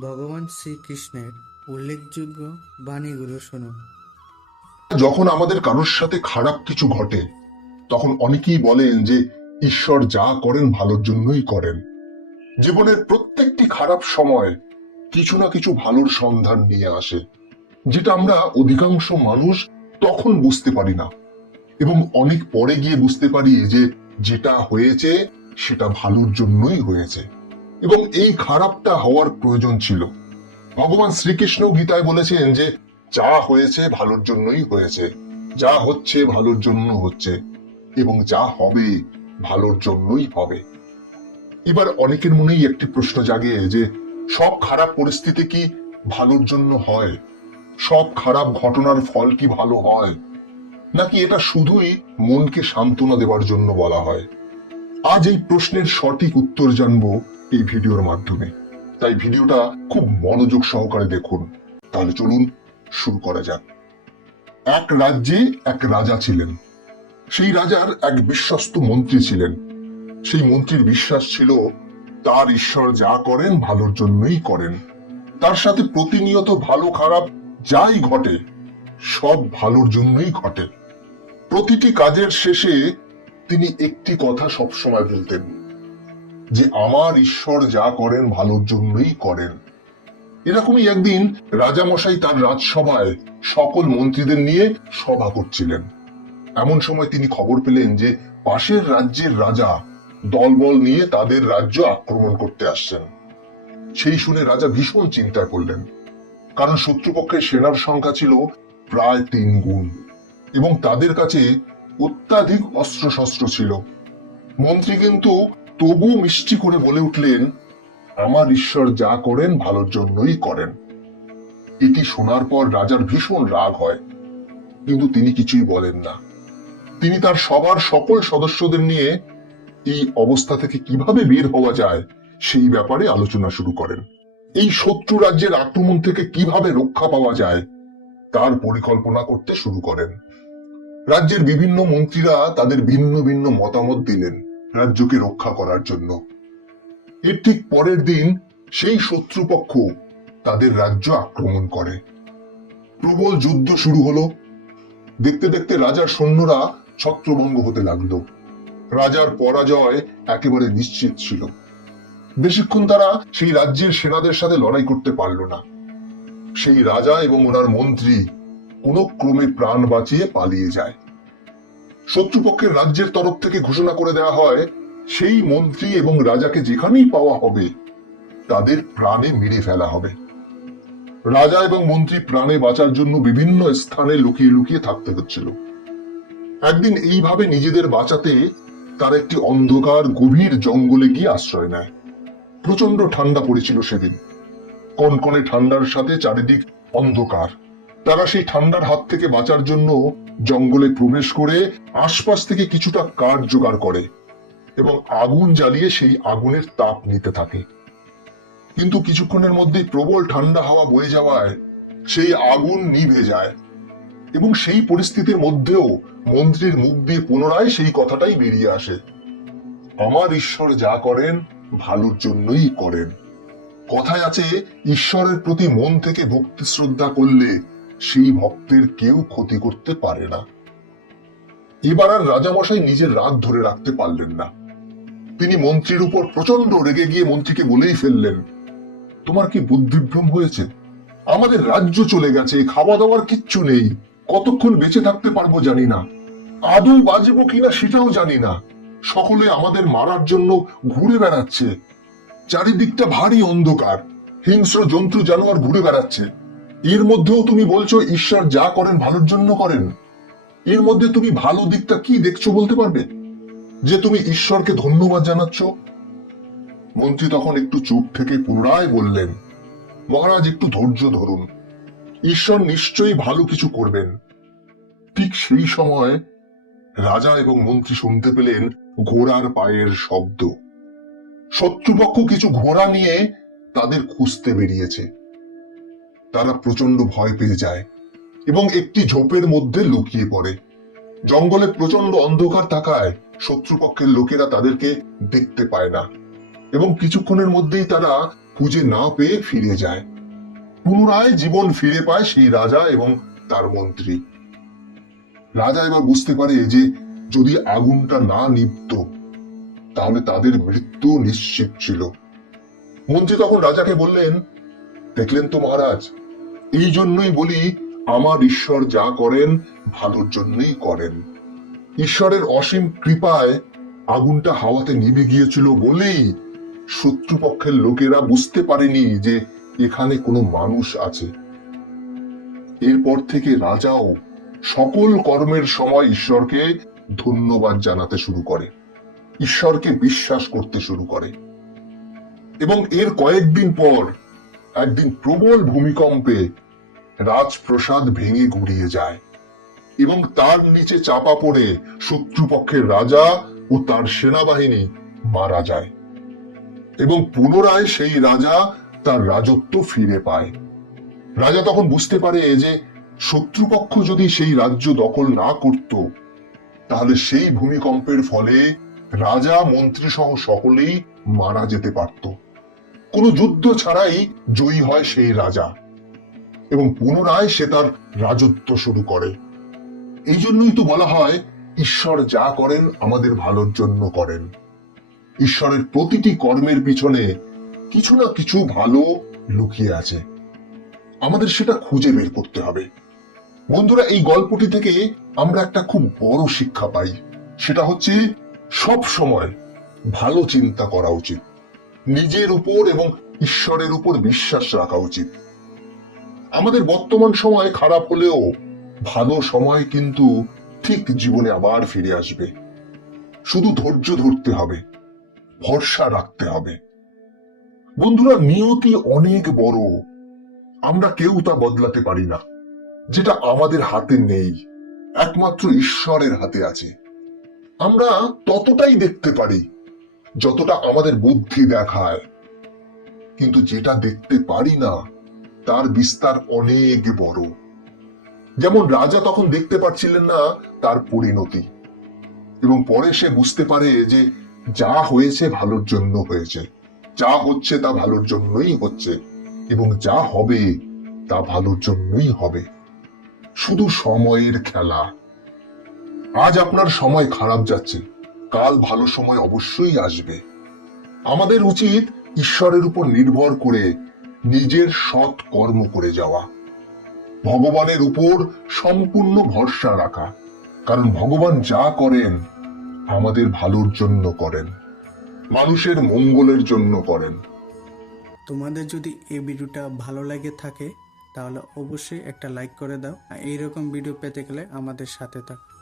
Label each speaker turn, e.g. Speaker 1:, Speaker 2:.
Speaker 1: ভগবান শ্রীকৃষ্ণের উল্লেখযোগ্য বাণীগুলো শুনুন।
Speaker 2: যখন আমাদের কারোর সাথে খারাপ কিছু ঘটে, তখন অনেকেই বলেন যে, ঈশ্বর যা করেন ভালোর জন্যই করেন। জীবনের প্রত্যেকটি খারাপ সময় কিছু না কিছু ভালোর সন্ধান নিয়ে আসে, যেটা আমরা অধিকাংশ মানুষ তখন বুঝতে পারি না। এবং অনেক পরে গিয়ে বুঝতে পারি যে, যেটা হয়েছে সেটা ভালোর জন্যই হয়েছে। এবং এই খারাপটা হওয়ার প্রয়োজন ছিল। ভগবান শ্রীকৃষ্ণ গীতায় বলেছেন যে, যা হয়েছে ভালোর জন্যই হয়েছে, যা হচ্ছে ভালোর জন্য হচ্ছে, এবং যা হবে ভালোর জন্যই হবে। এবার অনেকের মনেই একটি প্রশ্ন জাগে যে, সব খারাপ পরিস্থিতি কি ভালোর জন্য হয়? সব খারাপ ঘটনার ফল কি ভালো হয়? নাকি এটা শুধুই মনকে সান্ত্বনা দেওয়ার জন্য বলা হয়? আজ এই প্রশ্নের সঠিক উত্তর জানব এই ভিডিওর মাধ্যমে। তাই ভিডিওটা খুব মনোযোগ সহকারে দেখুন। তাহলে চলুন শুরু করা যাক। এক রাজ্যে এক রাজা ছিলেন। সেই রাজার এক বিশ্বস্ত মন্ত্রী ছিলেন। সেই মন্ত্রীর বিশ্বাস ছিল, তার ঈশ্বর যা করেন, ভালোর জন্যই করেন। তার সাথে প্রতিনিয়ত ভালো খারাপ যাই ঘটে, সব ভালোর জন্যই ঘটে। প্রতিটি কাজের শেষে তিনি একটি কথা সবসময় বলতেন যে আমার ঈশ্বর যা করেন, ভালোর জন্যই করেন। এরকমই একদিন রাজামশাই তার রাজসভায় সকল মন্ত্রীদের নিয়ে সভা করছিলেন। এমন সময় তিনি খবর পেলেন যে পাশের রাজ্যের রাজা দলবল নিয়ে তাদের রাজ্য আক্রমণ করতে আসছেন। সেই শুনে রাজা ভীষণ চিন্তায় পড়লেন। কারণ শত্রুপক্ষের সেনার সংখ্যা ছিল প্রায় তিন গুণ এবং তাদের কাছে অত্যাধিক অস্ত্রশস্ত্র ছিল। মন্ত্রী কিন্তু তবু মিষ্টি করে বলে উঠলেন, আমার ঈশ্বর যা করেন ভালোর জন্যই করেন। এটি শোনার পর রাজার ভীষণ রাগ হয়, কিন্তু তিনি কিছুই বলেন না। তিনি তার সবার সকল সদস্যদের নিয়ে এই অবস্থা থেকে কীভাবে বের হওয়া যায় সেই ব্যাপারে আলোচনা শুরু করেন। এই শত্রু রাজ্যের আক্রমণ থেকে কীভাবে রক্ষা পাওয়া যায় তার পরিকল্পনা করতে শুরু করেন। রাজ্যের বিভিন্ন মন্ত্রীরা তাদের ভিন্ন ভিন্ন মতামত দিলেন। রাজ্যকে রক্ষা করার জন্য। এর ঠিক পরের দিন সেই শত্রুপক্ষ তাদের রাজ্য আক্রমণ করে। প্রবল যুদ্ধ শুরু হলো। দেখতে দেখতে রাজার সৈন্যরা ছত্রভঙ্গ হতে লাগল। রাজার পরাজয় একেবারে নিশ্চিত ছিল। বেশিক্ষণ তারা সেই রাজ্যের সেনাদের সাথে লড়াই করতে পারল না। সেই রাজা এবং ওনার মন্ত্রী কোনো ক্রমে প্রাণ বাঁচিয়ে পালিয়ে যায়। শত্রুপক্ষের রাজ্যের তরফ থেকে ঘোষণা করে দেওয়া হয়, সেই মন্ত্রী এবং রাজাকে যেখানেই পাওয়া হবে, তাদের প্রাণে মেরে ফেলা হবে। রাজা এবং মন্ত্রী প্রাণে বাঁচার জন্য বিভিন্ন স্থানে লুকিয়ে লুকিয়ে থাকতে হচ্ছিল। একদিন এইভাবে নিজেদের বাঁচাতে তার একটি অন্ধকার, গভীর জঙ্গলে গিয়ে আশ্রয় নেয়। প্রচণ্ড ঠান্ডা পড়েছিল সেদিন। কনকনে ঠান্ডার সাথে চারিদিক অন্ধকার। তারা সেই ঠান্ডার হাত থেকে বাঁচার জন্য জঙ্গলে প্রবেশ করে আশপাশ থেকে কিছুটা কাঠ জোগাড় করে এবং আগুন জ্বালিয়ে সেই আগুনের তাপ নিতে থাকে। কিন্তু কিছুক্ষণের মধ্যেই প্রবল ঠান্ডা হাওয়া বয়ে যাওয়ায় সেই আগুন নিভে যায় এবং সেই পরিস্থিতির মধ্যেও মন্ত্রীর মুখ দিয়ে পুনরায় সেই কথাটাই বেরিয়ে আসে। আমার ঈশ্বর যা করেন, ভালোর জন্যই করেন। কথায় আছে, ঈশ্বরের প্রতি মন থেকে ভক্তি শ্রদ্ধা করলে সেই ভক্তের কেউ ক্ষতি করতে পারে না। এবার আর রাজামশাই নিজের রাগ ধরে রাখতে পারলেন না। তিনি মন্ত্রীর উপর প্রচণ্ড রেগে গিয়ে মন্ত্রীকে বলেই ফেললেন, তোমার কি বুদ্ধিভ্রম হয়েছে? আমাদের রাজ্য চলে গেছে খাওয়া দাওয়ার কিচ্ছু নেই, কতক্ষণ বেঁচে থাকতে পারব জানি না। আদৌ বাজবো কিনা সেটাও জানি না। সকলে আমাদের মারার জন্য ঘুরে বেড়াচ্ছে। চারিদিকটা ভারী অন্ধকার। হিংস্র জন্তু জানোয়ার ঘুরে বেড়াচ্ছে। এর মধ্যেও তুমি বলছো, ঈশ্বর যা করেন ভালোর জন্য করেন। এর মধ্যে তুমি ভালো দিকটা কি দেখছ বলতে পারবে? যে তুমি ঈশ্বরকে ধন্যবাদ জানাচ্ছ? মন্ত্রী তখন একটু চুপ থেকে পুনরায় বললেন, মহারাজ, একটু ধৈর্য ধরুন। ঈশ্বর নিশ্চয়ই ভালো কিছু করবেন। ঠিক সেই সময় রাজা এবং মন্ত্রী শুনতে পেলেন ঘোড়ার পায়ের শব্দ। শত্রুপক্ষ কিছু ঘোড়া নিয়ে তাদের খুঁজতে বেরিয়েছে। তারা প্রচণ্ড ভয় পেয়ে যায় এবং একটি ঝোপের মধ্যে লুকিয়ে পড়ে। জঙ্গলে প্রচণ্ড অন্ধকার থাকায় শত্রুপক্ষের লোকেরা তাদেরকে দেখতে পায় না এবং কিছুক্ষণের মধ্যেই তারা খুঁজে না পেয়ে ফিরে যায়। পুনরায় জীবন ফিরে পায় সেই রাজা এবং তার মন্ত্রী। রাজা এবার বুঝতে পারে যে যদি আগুনটা না নিভত, তাহলে তাদের মৃত্যু নিশ্চিত ছিল। মন্ত্রী তখন রাজাকে বললেন দেখলেন তো মহারাজ? এই জন্যই বলি, আমার ঈশ্বর যা করেন, ভালোর জন্যই করেন। ঈশ্বরের অসীম কৃপায় আগুনটা হাওয়াতে নিভে গিয়েছিল বলেই শত্রুপক্ষের লোকেরা বুঝতে পারেনি যে এখানে কোনো মানুষ আছে। এরপর থেকে রাজাও সকল কর্মের সময় ঈশ্বরকে ধন্যবাদ জানাতে শুরু করে। ঈশ্বরকে বিশ্বাস করতে শুরু করে। এবং এর কয়েকদিন পর একদিন প্রবল ভূমিকম্পে রাজপ্রসাদ ভেঙে গুড়িয়ে যায় এবং তার নিচে চাপা পড়ে শত্রুপক্ষের রাজা ও তার সেনাবাহিনী মারা যায় এবং পুনরায় সেই রাজা তার রাজত্ব ফিরে পায়। রাজা তখন বুঝতে পারে যে শত্রুপক্ষ যদি সেই রাজ্য দখল না করত, তাহলে সেই ভূমিকম্পের ফলে রাজা মন্ত্রী সহ সকলেই মারা যেতে পারত। কোনো যুদ্ধ ছাড়াই জয়ী হয় সেই রাজা। এবং পুনরায় সে তার রাজত্ব শুরু করে। এই জন্যই তো বলা হয়, ঈশ্বর যা করেন আমাদের ভালোর জন্য করেন। ঈশ্বরের প্রতিটি কর্মের পিছনে কিছু না কিছু ভালো লুকিয়ে আছে। আমাদের সেটা খুঁজে বের করতে হবে। বন্ধুরা, এই গল্পটি থেকে আমরা একটা খুব বড় শিক্ষা পাই। সেটা হচ্ছে সব সময় ভালো চিন্তা করা উচিত। নিজের উপর এবং ঈশ্বরের উপর বিশ্বাস রাখা উচিত। আমাদের বর্তমান সময় খারাপ হলেও ভালো সময় কিন্তু ঠিক জীবনে আবার ফিরে আসবে। শুধু ধৈর্য ধরতে হবে, ভরসা রাখতে হবে। বন্ধুরা, নিয়তি অনেক বড়। আমরা কেউ তা বদলাতে পারি না, যেটা আমাদের হাতে নেই, একমাত্র ঈশ্বরের হাতে আছে। আমরা ততটাই দেখতে পারি যতটা আমাদের বুদ্ধি দেখায়, কিন্তু যেটা দেখতে পারি না, তার বিস্তার অনেক বড়। যেমন রাজা তখন দেখতে পাচ্ছিলেন না তার পরিণতি, এবং পরে সে বুঝতে পারে যে যা হয়েছে ভালোর জন্য হয়েছে, যা হচ্ছে তা ভালোর জন্যই হচ্ছে, এবং যা হবে তা ভালোর জন্যই হবে। শুধু সময়ের খেলা। আজ আপনার সময় খারাপ যাচ্ছে। কাল ভালো সময় অবশ্যই আসবে। আমাদের উচিত ঈশ্বরের উপর নির্ভর করে নিজের সৎ কর্ম করে যাওয়া। ভগবানের উপর সম্পূর্ণ ভরসা রাখা। কারণ ভগবান যা করেন, আমাদের ভালোর জন্য করেন। মানুষের মঙ্গলের জন্য করেন।
Speaker 1: তোমাদের যদি এই ভিডিওটা ভালো লাগে থাকে, তাহলে অবশ্যই একটা লাইক করে দাও। আর এইরকম ভিডিও পেতে গেলে আমাদের সাথে থাকো।